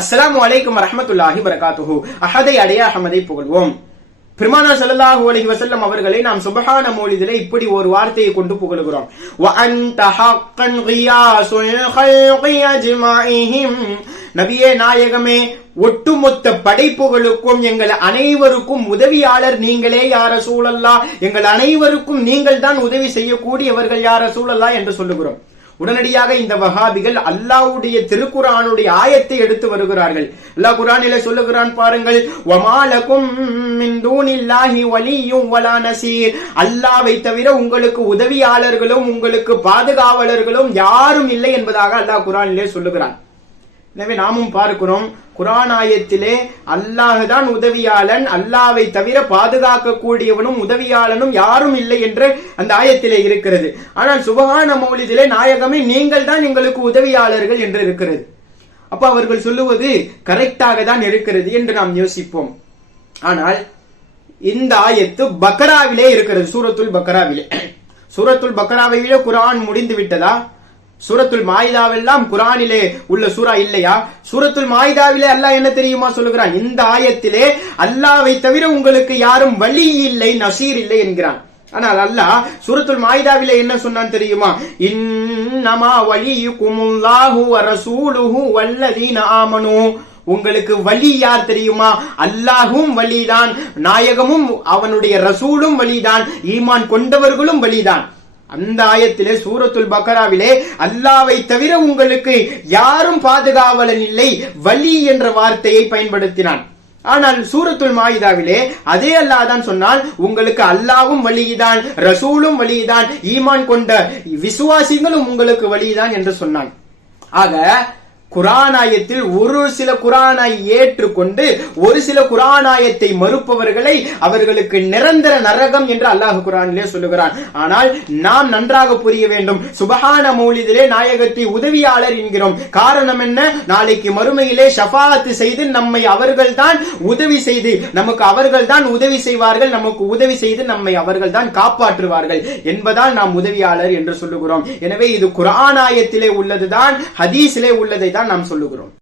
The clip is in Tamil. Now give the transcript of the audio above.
அஸ்ஸலாமு அலைக்கும் வரஹ்மத்துல்லாஹி வரகாத்துஹு அஹதை அடைய அஹமதை புகழ்வோம். பெருமானா சல்லாஹு அலஹி வசல்லம் அவர்களை நாம் சுபஹான மௌலிதிலே இப்படி ஒரு வார்த்தையை கொண்டு புகழுகிறோம். நபியே நாயகமே ஒட்டுமொத்த படைப்புகளுக்கும் எங்கள் அனைவருக்கும் உதவியாளர் நீங்களே யார சூழல்லா எங்கள் அனைவருக்கும் நீங்கள் தான் உதவி செய்யக்கூடியவர்கள் யார சூழல்லா என்று சொல்லுகிறோம். உடனடியாக இந்த வஹாபிகள் அல்லாஹ்வுடைய திருக்குரானுடைய ஆயத்தை எடுத்து வருகிறார்கள். அல்லாஹ் குரானில சொல்லுகிறான் பாருங்கள் வமாலக்கும் மின் தூனில்லாஹி வலியும் வலா நசீர். அல்லாஹ்வை தவிர உங்களுக்கு உதவியாளர்களும் உங்களுக்கு பாதுகாவலர்களும் யாரும் இல்லை என்பதாக அல்லாஹ் குரானிலே சொல்லுகிறான். எனவே நாமும் பார்க்கிறோம் குரான் ஆயத்திலே அல்லாஹ் தான் உதவியாளன் அல்லாவை தவிர பாதுகாக்கக்கூடியவனும் உதவியாளனும் யாரும் இல்லை என்று அந்த ஆயத்திலே இருக்கிறது. ஆனால் சுபகான மௌலிதிலே நாயகமே நீங்கள் தான் எங்களுக்கு உதவியாளர்கள் என்று இருக்கிறது. அப்ப அவர்கள் சொல்லுவது கரெக்டாக தான் இருக்கிறது என்று நாம் யோசிப்போம். ஆனால் இந்த ஆயத்து பக்கராவிலே இருக்கிறது சூரத்துல் பக்கராவிலே. சூரத்துல் பக்கராவிலே குரான் முடிந்து விட்டதா? சூரத்துல் மாயிதாவெல்லாம் குரானிலே உள்ள சூரா இல்லையா? சூரத்துல் மாயிதாவிலே அல்லாஹ் என்ன தெரியுமா சொல்லுகிறான்? இந்த ஆயத்திலே அல்லாவை தவிர உங்களுக்கு யாரும் வழி இல்லை நசீர் இல்லை என்கிறான். ஆனால் அல்லாஹ் சூரத்துல் மாயிதாவிலே என்ன சொன்னான் தெரியுமா? இன்னமா வலியுக்குமுல்லாஹு வ வல்லதீன ஆமனு. உங்களுக்கு வழி யார் தெரியுமா? அல்லாஹும் வழிதான் நாயகமும் அவனுடைய ரசூலும் வழிதான் ஈமான் கொண்டவர்களும் வழிதான் அந்த ஆயத்திலே சூரத்துல் பக்கராவிலே அல்லாவை தவிர உங்களுக்கு யாரும் பாதுகாவலன் இல்லை. வலி என்ற வார்த்தையை பயன்படுத்தினான். ஆனால் சூரத்துல் மாயிதாவிலே அதே அல்லாஹ் தான் சொன்னால் உங்களுக்கு அல்லாவும் வழிதான் ரசூலும் வழிதான் ஈமான் கொண்ட விசுவாசிகளும் உங்களுக்கு வழிதான் என்று சொன்னான். ஆக குரானாயத்தில் ஒரு சில குரானை ஏற்றுக்கொண்டு ஒரு சில குரானாயத்தை மறுப்பவர்களை அவர்களுக்கு நிரந்தர நரகம் என்று அல்லாஹ் குரானிலே சொல்லுகிறான். ஆனால் நாம் நன்றாக புரிய வேண்டும். சுபஹான மௌலிதிலே நாயகத்தை உதவியாளர் என்கிறோம். காரணம் என்ன? நாளைக்கு மறுமையிலே ஷஃபாத்து செய்து நம்மை அவர்கள்தான் உதவி செய்து நமக்கு அவர்கள்தான் உதவி செய்வார்கள் நமக்கு உதவி செய்து நம்மை அவர்கள்தான் காப்பாற்றுவார்கள் என்பதால் நாம் உதவியாளர் என்று சொல்லுகிறோம். எனவே இது குரானாயத்திலே உள்ளதுதான் ஹதீஸிலே உள்ளதை தான் நாம் சொல்லுகிறோம்.